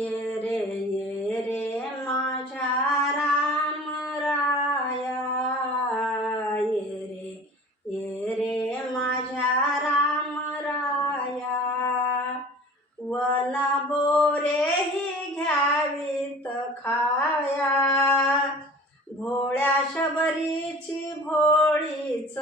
ये रे ये रे माझ्या राम राया ये रे ये रे माझ्या राम राया वन बोरे ही घ्यावीत खाया. भोळ्या शबरीची भोळीच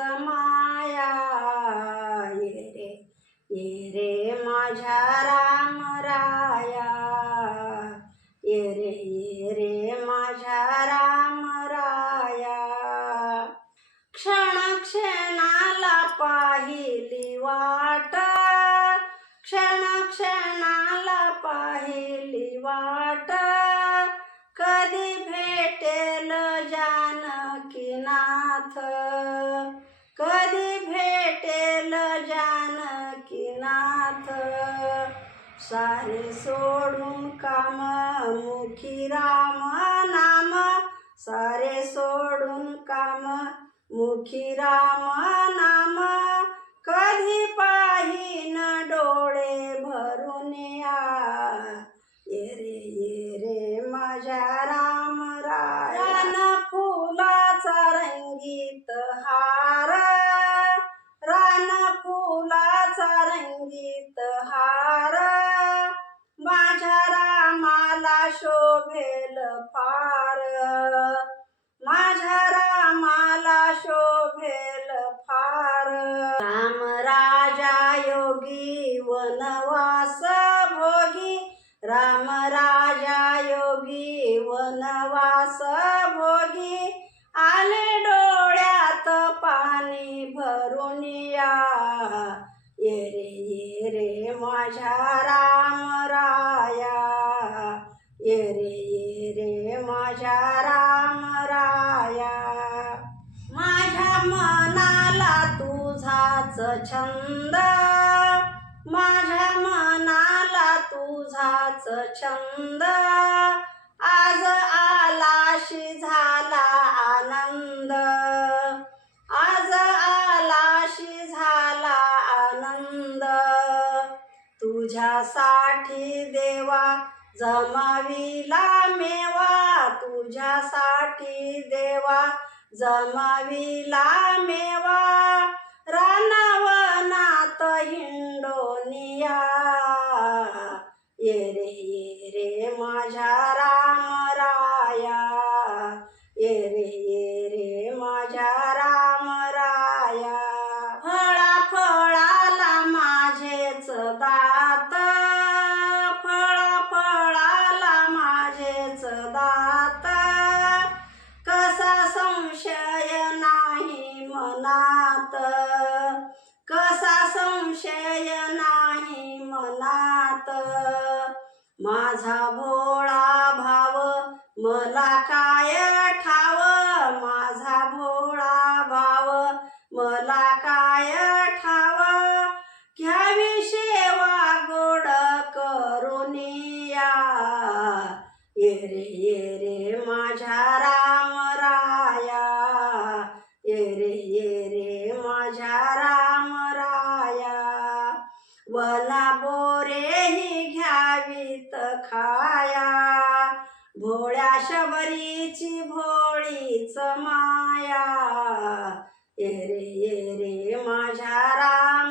पाहिली वाट. क्षण क्षणाला पाहिली वाट. कधी भेटेल जानकीनाथ? कधी भेटेल जानकीनाथ? सारे सोडून काम मुखी राम नाम. सारे सोडून काम मुखी राम शोभेल फार. माझ्या रामाला शोभेल फार. राम राजा योगी वनवास भोगी. राम राजा योगी वनवास भोगी. आले डोळ्यात पाणी भरून या. ये रे ये रे माझ्या रे रे माझ्या राम राया. माझ्या मनाला तुझाच छंद. माझ्या मनाला तुझाच छंद. आज आलाशी झाला आनंद. आज आलाशी झाला आनंद. तुझ्यासाठी देवा जमाविला मेवा तुझ्यासाठी देवा. जमाविला मेवा रानावनात हिंडोनिया. ये रे ये रे माझ्या राम राया ये रे ये रे माझ्या राम राया फळा फळाला माझेच दा दाता कसा संशय नाही मनात. कसा संशय नाही मनात. माझा भोळा भाव मला का माझ्या राम राया. ये रे ये रे माझ्या राम राया. वना बोरे ही घ्यावीत खाया. भोळ्या शबरीची भोळीच माया. ये रे ये रे माझ्या राम